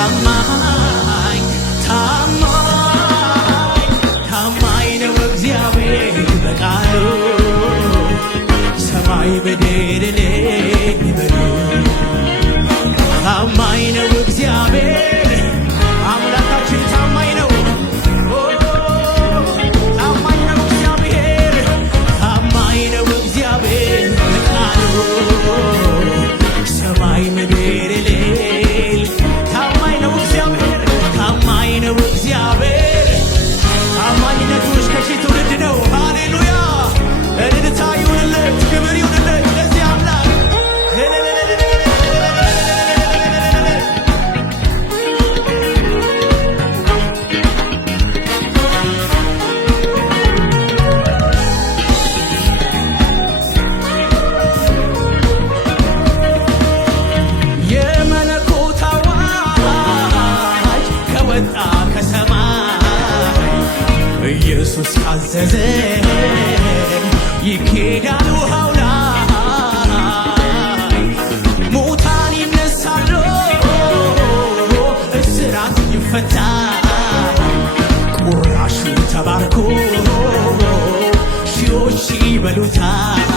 ታማኝ ታማኝ ታማኝ ነው እግዚአብሔር በቃሉ ሰማይ ምድር እልል ይበሉ። ታማኝ ነው እግዚአብሔር አምላካችን ታማኝ ነው። ታማኝ ነው እግዚአብሔር ታማኝ ነው እግዚአብሔር በቃሉ ሰማይ ምድር እልል። ታማኝ ነው እግዚአብሔር ታማኝ ነው እግዚአብሔር ታማኝነቱ እስከ ሺህ ትውልድ ነው። ሃሌሉያ እልልታ ይሁንለት ክብር ይሁንለት ለዚህ አምላክ። የመለኮት አዋጅ ከወጣ ከሰማይ ኢየሱስ ካዘዘ ይኬዳል ውሃው ላይ ሙታን ይነሳሉ እስራት ይፈታል ቁራሹ ተባርኮ ሺዎች ይበሉታል